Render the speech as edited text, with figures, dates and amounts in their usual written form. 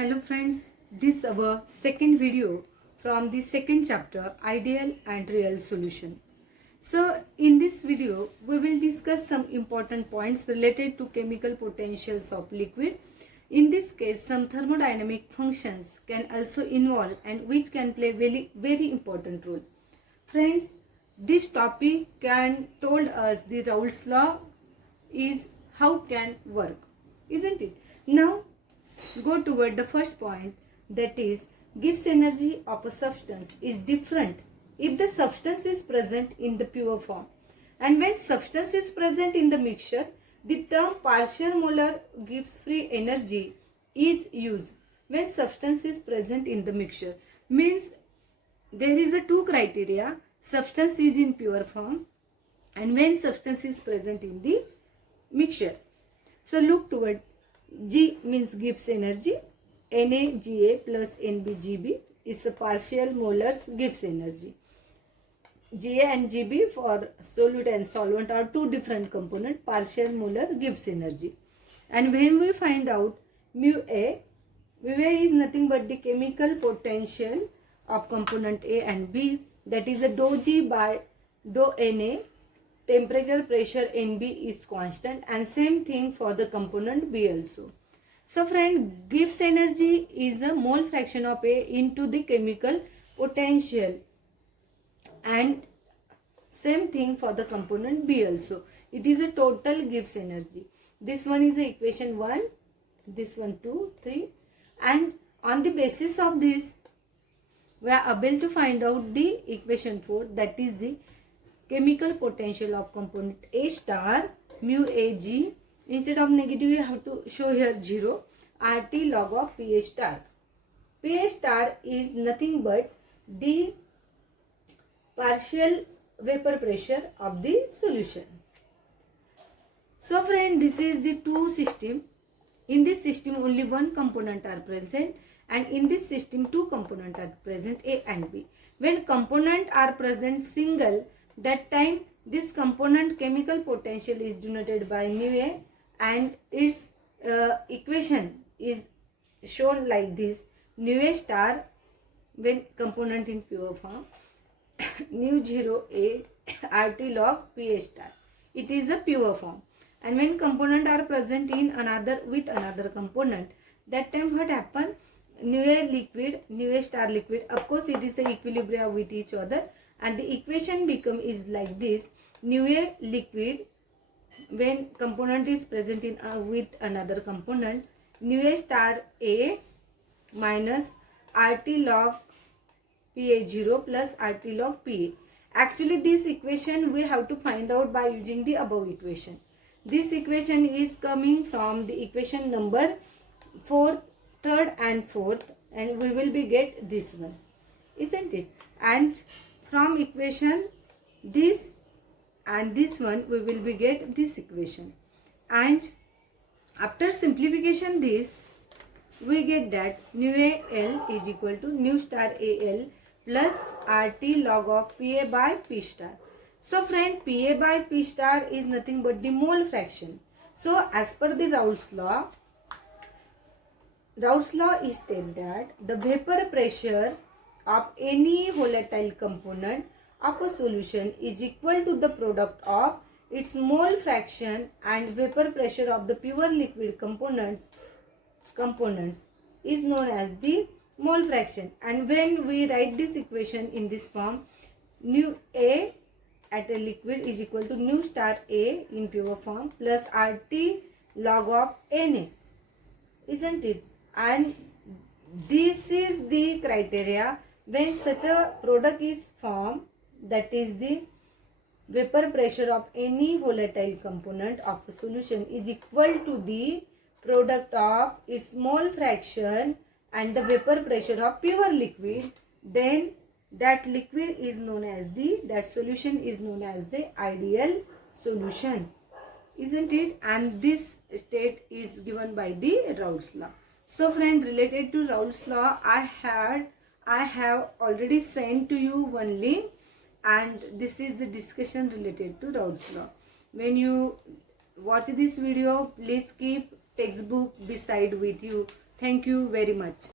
Hello friends, this our second video from the second chapter, Ideal and Real Solution. So in this video we will discuss some important points related to chemical potentials of liquid. In this case some thermodynamic functions can also involve and which can play very important role. Friends, this topic can told us the Raoult's law is how can work, isn't it? Now go toward the first point, that is Gibbs energy of a substance is different if the substance is present in the pure form, and when substance is present in the mixture the term partial molar Gibbs free energy is used. When substance is present in the mixture means there is a two criteria: substance is in pure form and when substance is present in the mixture. So look toward G means Gibbs energy, NaGa plus NbGb is a partial molar Gibbs energy. Ga and Gb for solute and solvent are two different components, partial molar Gibbs energy. And when we find out mu A is nothing but the chemical potential of component A and B, that is a dou G by dou Na. Temperature, pressure Nb is constant, and same thing for the component B also. So friend, Gibbs energy is a mole fraction of A into the chemical potential, and same thing for the component B also. It is a total Gibbs energy. This one is the equation 1, this one 2, 3, and on the basis of this we are able to find out the equation 4, that is the chemical potential of component A star mu Ag. Instead of negative we have to show here 0, RT log of Pa star. Pa star is nothing but the partial vapor pressure of the solution. So friend, this is the two system. In this system only one component are present, and in this system two components are present, A and B. When component are present single, that time this component chemical potential is denoted by nu A, and its equation is shown like this: nu A star when component in pure form, nu 0 A RT log Pa star. It is a pure form. And when component are present in another with another component, that time what happen? Nu A liquid, nu A star liquid, of course it is the equilibrium with each other, and the equation become is like this: nu A liquid when component is present in with another component, nu A star A minus RT log Pa0 plus RT log Pa. Actually this equation we have to find out by using the above equation. This equation is coming from the equation number 4th, 3rd and 4th, and we will be get this one, isn't it? And from equation this and this one we will be get this equation, and after simplification this we get that nu Al is equal to nu star Al plus RT log of Pa by P star. So friend, Pa by P star is nothing but the mole fraction. So as per the Raoult's law is stated that the vapor pressure of any volatile component of a solution is equal to the product of its mole fraction and vapor pressure of the pure liquid components is known as the mole fraction. And when we write this equation in this form, nu A at a liquid is equal to nu star A in pure form plus RT log of Na, isn't it? And this is the criteria when such a product is formed, that is the vapor pressure of any volatile component of a solution is equal to the product of its mole fraction and the vapor pressure of pure liquid, then that liquid is known as that solution is known as the ideal solution, isn't it? And this state is given by the Raoult's law. So friend, related to Raoult's law I have already sent to you one link, and this is the discussion related to Raoult's law. When you watch this video, please keep textbook beside with you Thank you very much.